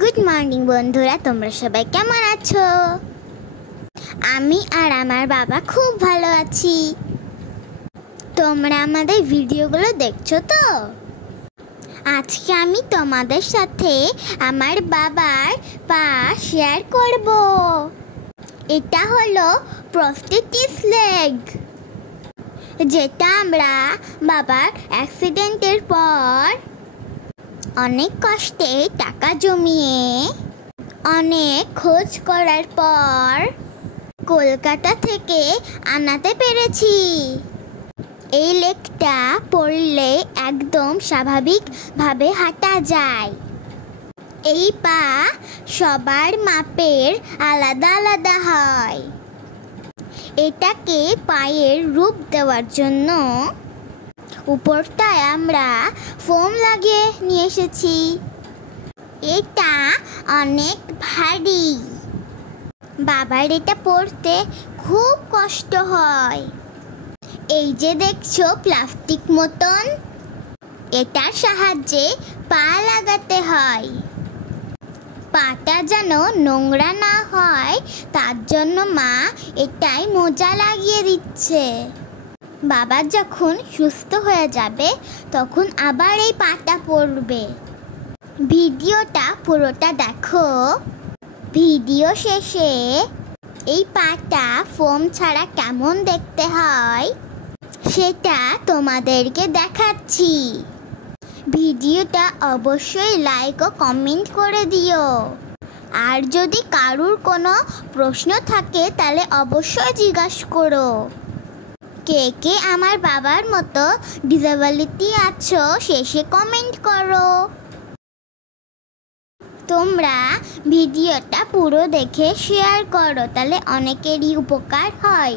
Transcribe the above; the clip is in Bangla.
গুড মর্নিং বন্ধুরা, তোমরা সবাই কেমন আছো? আমি আর আমার বাবা খুব ভালো আছি। তোমরা আমাদের ভিডিওগুলো দেখছো তো? আজকে আমি তোমাদের সাথে আমার বাবার পা শেয়ার করব। এটা হলো প্রস্থেটিস লেগ, যেটা আমরা বাবার অ্যাক্সিডেন্টের পর অনেক কষ্টে টাকা জমিয়ে অনেক খোঁজ করার পর কলকাতা থেকে আনাতে পেরেছি। এই লেগটা পরলে একদম স্বাভাবিকভাবে হাঁটা যায়। এই পা সবার মাপের আলাদা আলাদা হয়। এটাকে পায়ের রূপ দেওয়ার জন্য উপরটায় আমরা ফোম লাগিয়ে নিয়ে এসেছি। এটা অনেক ভারী, বাবার এটা পরতে খুব কষ্ট হয়। এই যে দেখছো প্লাস্টিক মতন, এটার সাহায্যে পা লাগাতে হয়। পাটা যেন নোংরা না হয় তার জন্য মা এটাই মোজা লাগিয়ে দিচ্ছে। বাবা যখন সুস্থ হয়ে যাবে তখন আবার এই পাটা পরবে। ভিডিওটা পুরোটা দেখো। ভিডিও শেষে এই পাটা ফোম ছাড়া কেমন দেখতে হয় সেটা তোমাদেরকে দেখাচ্ছি। ভিডিওটা অবশ্যই লাইক ও কমেন্ট করে দিও। আর যদি কারুর কোনো প্রশ্ন থাকে তাহলে অবশ্যই জিজ্ঞাসা করো। কে কে আমার বাবার মতো ডিসেবিলিটি আছো শেষে কমেন্ট করো। তোমরা ভিডিওটা পুরো দেখে শেয়ার করো, তাহলে অনেকেরই উপকার হয়।